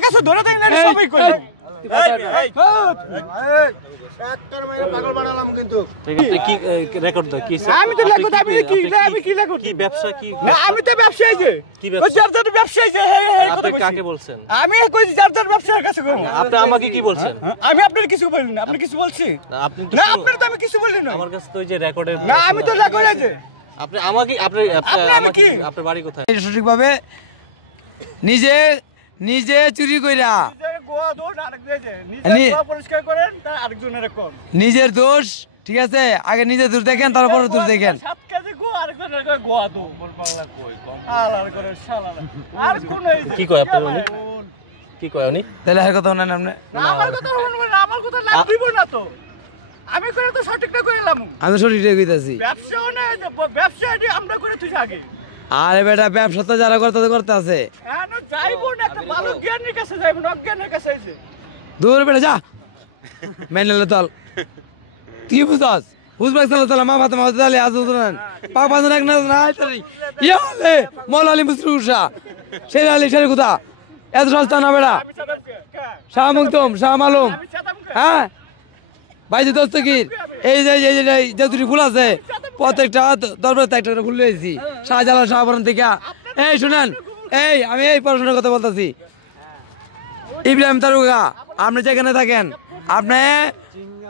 আরেকজনের কাছে ধরে দেন না সবাই কইলো পাগল বানালাম কিন্তু কি রেকর্ড দাও কি আমি তো লেখো আমি কি লেখো কি ব্যবসা কি না আমি তো ব্যবসায়ী যে কি ব্যবসা যার যার ব্যবসায়ী যে আপনি কাকে বলছেন আমি কই যার যার ব্যবসার কাছে কই আপনি আমাকে কি বলছেন আমি আপনার কিছু বলিনি আপনি কিছু বলছি আপনি না আপনার তো আমি কিছু বলিনি না আমার কাছে তো ওই যে রেকর্ডের না আমি তো লেখো যে আপনি আমাকে আমাকে আপনার বাড়ি কোথায় সঠিকভাবে নিজে নিজে চুরি কইরা গোয়া দোষ আরেক যে নিজে গোয়া পরিষ্কার করেন তার আরেকজনের কোন নিজের দোষ ঠিক আছে আগে নিজের দোষ দেখেন তারপর দোষ দেখেন 7 কেজি গোয়া আরেকজনের গোয়া দো বল বাংলা কই কম আর করে শালা আর কোন কি কয় আপনি উনি কি কয় উনি তাহলে আর কথা শুনেন আপনি আমার কথা শুনবেন না আমার কথা লাগ দিব না তো আমি করে তো সঠিকটা কইলাম আমি সঠিকটা কইতাছি ব্যবসাও না ব্যবসাটি আমরা করে তুই আগে আরে বেটা ব্যবসা তো যারা করতে আছে হ্যাঁ না যাইবো না একটা ভালো জ্ঞানের কাছে যাইবো না জ্ঞানের কাছে আইছে দূর বেটা যা মেনলে তল তুই বুঝাস বুঝবাক তাহলে মা ভাত মাছ তাহলে আজ উঠলেন পাক বাঁধন এক না তাই ইয়ালে মৌলালি মুসরুশা শেরালি শের কোথা এত সস্তা না বেটা শাহ মুক্তম শাহ মালুম হ্যাঁ ভাইজি দস্তগীর এই যে দুটি ফুল আছে প্রত্যেকটা দরবারে একটা করে ফুল লইছি শাহজালাল শাহবরণ থেকে এই শুনেন এই আমি এই পড়াশোনার কথা বলতেছি ইব্রাহিম তারুগা আপনি যেখানে থাকেন আপনি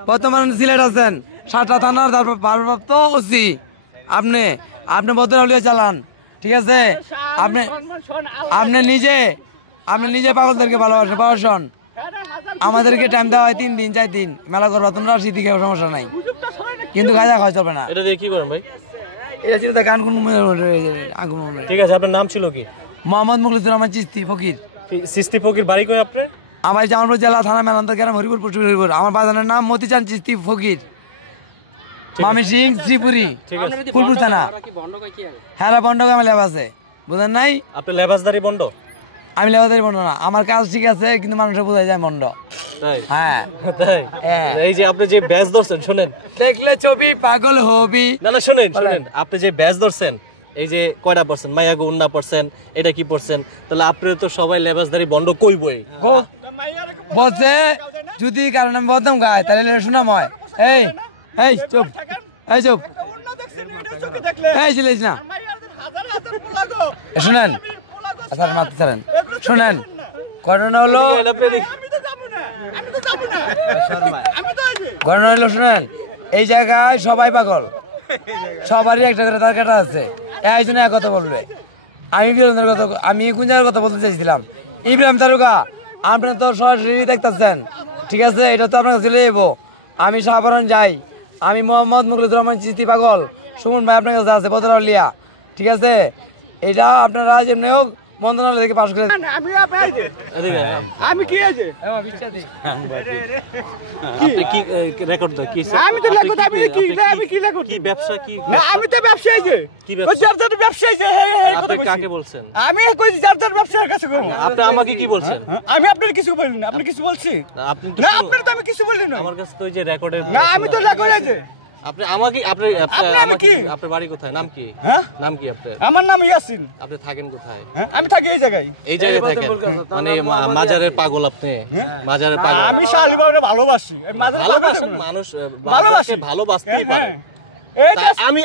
বর্তমানে সিলেট আছেন সাতটা থানার ভারপ্রাপ্ত ওসি আপনি আপনি ভদ্রহলিয়া চালান ঠিক আছে আপনি নিজে পাগলদেরকে ভালোবাসেন আমাদেরকে টাইম দেওয়া হয় 3 দিন 4 দিন মেলা করবা তোমরা শীতি খেয়ে সমস্যা নাই কিন্তু গাঁজা খাওয়া চলবে না এটা দিয়ে কি করেন ভাই এটা ছিল গান কোন ঠিক আছে আপনার নাম ছিল কি মোহাম্মদ মুখলিসুর রহমান চিস্তি ফকির চিস্তি ফকির বাড়ি কই আপনার আমার জামালপুর জেলা থানা মেলান্তর গ্রাম হরিপুর পশ্চিম হরিপুর আমার বাজানের নাম মতিচান চিস্তি ফকির মামি সিং শ্রীপুরি ফুলপুর থানা হ্যাঁ বন্ডগামে লেব আছে বুঝেন নাই আপনি লেবাসদারি বন্ড আমি লেবাসদারি বন্ড না আমার কাজ ঠিক আছে কিন্তু মানুষের বোঝাই যায় মন্ড হ্যাঁ এই যে আপনি যে ব্যাচ ধরছেন শুনেন দেখলে ছবি পাগল হবি না শুনেন আপনি যে ব্যাচ ধরছেন এই যে কয়টা পারছেন মায়াগো উন্না পারছেন এটা কি পড়ছেন তাহলে আপনি তো সবাই লেবাসদারি বন্ড কইবই বলছে যদি কারণ আমি বদনাম গাই তাহলে শোনা ময় এই চুপ এই ছিলিস না শুনেন শুনেন ঘটনা হলো শুনেন এই জায়গায় সবাই পাগল সবারই একটা করে তার কাটা আছে এই জন্য এক কথা বলবে আমি কোন জায়গার কথা বলতে চাইছিলাম ইব্রাহিম তারুকা আপনি তো সরাসরি দেখতেছেন ঠিক আছে এটা তো আপনার কাছে চলে যাবো আমি সাহাবরণ যাই আমি মোহাম্মদ মুখলিসুর রহমান চিস্তি পাগল সুমন ভাই আপনার কাছে আছে বদরলিয়া ঠিক আছে এটা আপনারা যেমনি হোক মন্ত্রণালয় থেকে পাশ করে আমি কি আছে আপনি কি রেকর্ড দাও কি আমি তো লেখো আমি কি লেখো কি ব্যবসা কি না আমি তো ব্যবসায়ী যে কি ব্যবসা যার যার ব্যবসায়ী যে আপনি কাকে বলছেন আমি কই যার যার ব্যবসার কাছে কই আপনি আমাকে কি বলছেন আমি আপনার কিছু বলিনি না আপনি কিছু বলছি আপনি তো না আপনার তো আমি কিছু বলিনি না আমার কাছে তো ওই যে রেকর্ডের না আমি তো লেখো যে আপনি আমাকে আপনার বাড়ি কোথায় নাম কি নাম কি আপনার আমার নাম ইয়াসিন আপনি থাকেন কোথায় আমি থাকি এই জায়গায় থাকেন মানে মাজারের পাগল আপনি মাজারের পাগল আমি শালিবারে ভালোবাসি ভালোবাসেন মানুষ ভালোবাসতেই পারে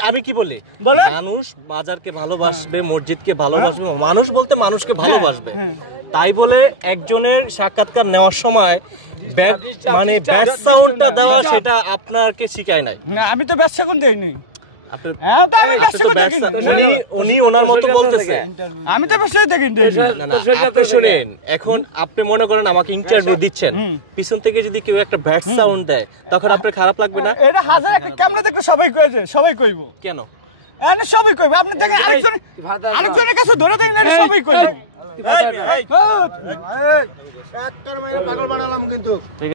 আমি কি বলি মানুষ মাজারকে ভালোবাসবে মসজিদকে ভালোবাসবে মানুষ বলতে মানুষকে ভালোবাসবে তাই বলে একজনের সাক্ষাৎকার নেওয়ার সময় মানে ব্যাড সাউন্ডটা দেওয়া সেটা আপনাকে শিখায় নাই না আমি তো ব্যবসা কোন দেই নাই উনি ওনার মতো বলতেছে আমি তো ব্যবসা দেখি আপনি শুনেন এখন আপনি মনে করেন আমাকে ইন্টারভিউ দিচ্ছেন পিছন থেকে যদি কেউ একটা ব্যাড সাউন্ড দেয় তখন আপনার খারাপ লাগবে না এটা হাজার একটা ক্যামেরা দেখলে সবাই কইব কেন সবাই কইব আপনি দেখেন আরেকজনের কাছে ধরে দেন না সবাই কইব পাগল বানালাম কিন্তু